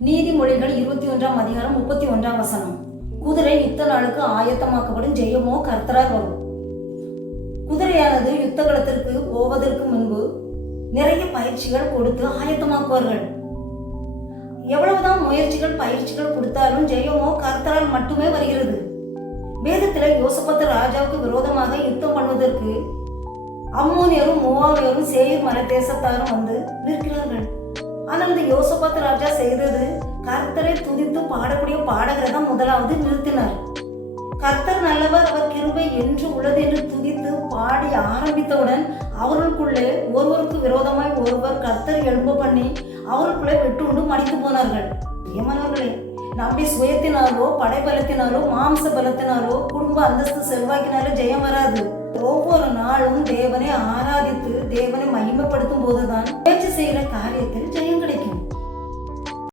நீதிமொழிகள் 21ஆம் அதிகாரம் 31ஆம் வசனம். குதிரை யுத்த நாளுக்கு ஆயத்தமாக்கப்படும், ஜெயமோ கர்த்தரால் வரும். குதிரையானது யுத்த களத்திற்கு போவதற்கு முன்பு நிறைய பயிற்சிகள் கொடுத்து ஆயத்தமாக்குவார்கள். எவ்வளவுதான் முயற்சிகள் பயிற்சிகள் கொடுத்தாலும் ஜெயமோ கர்த்தரால் மட்டுமே வருகிறது. வேதத்தில் யோசபாத் ராஜாவுக்கு விரோதமாக யுத்தம் பண்ணுவதற்கு அம்மோனியரும் மோவாபியரும் சேயீர் மலை தேசத்தாரும் வந்து நிற்கிறார்கள். ஆனால் இந்த யோசபாத் ராஜா செய்தது, கர்த்தரை துதித்து பாடக்கூடிய பாடகரை தான் முதலாவது நிறுத்தினார். கர்த்தர் நல்லவர், அவர் கிருபை என்று உள்ளது என்று துதித்து பாடி ஆரம்பித்தவுடன் அவர்களுக்குள்ளே ஒருவருக்கு விரோதமாய் ஒருவர் கர்த்தர் எழும்ப பண்ணி அவர்களுக்குள்ளே வெட்டுண்டு மடித்து போனார்கள். ஏமானவர்களே, நம்முடைய சுயத்தினாலோ படைபலத்தினாலோ மாம்ச பலத்தினாலோ குடும்ப அந்தஸ்து செல்வாக்கினாலோ ஜெயம் வராது. ஒவ்வொரு நாளும் தேவனை ஆராதித்து தேவனை மகிமைப்படுத்தும் போதுதான் முயற்சி செய்கிற காரியத்தில் ஜெயம் கிடைக்கும்.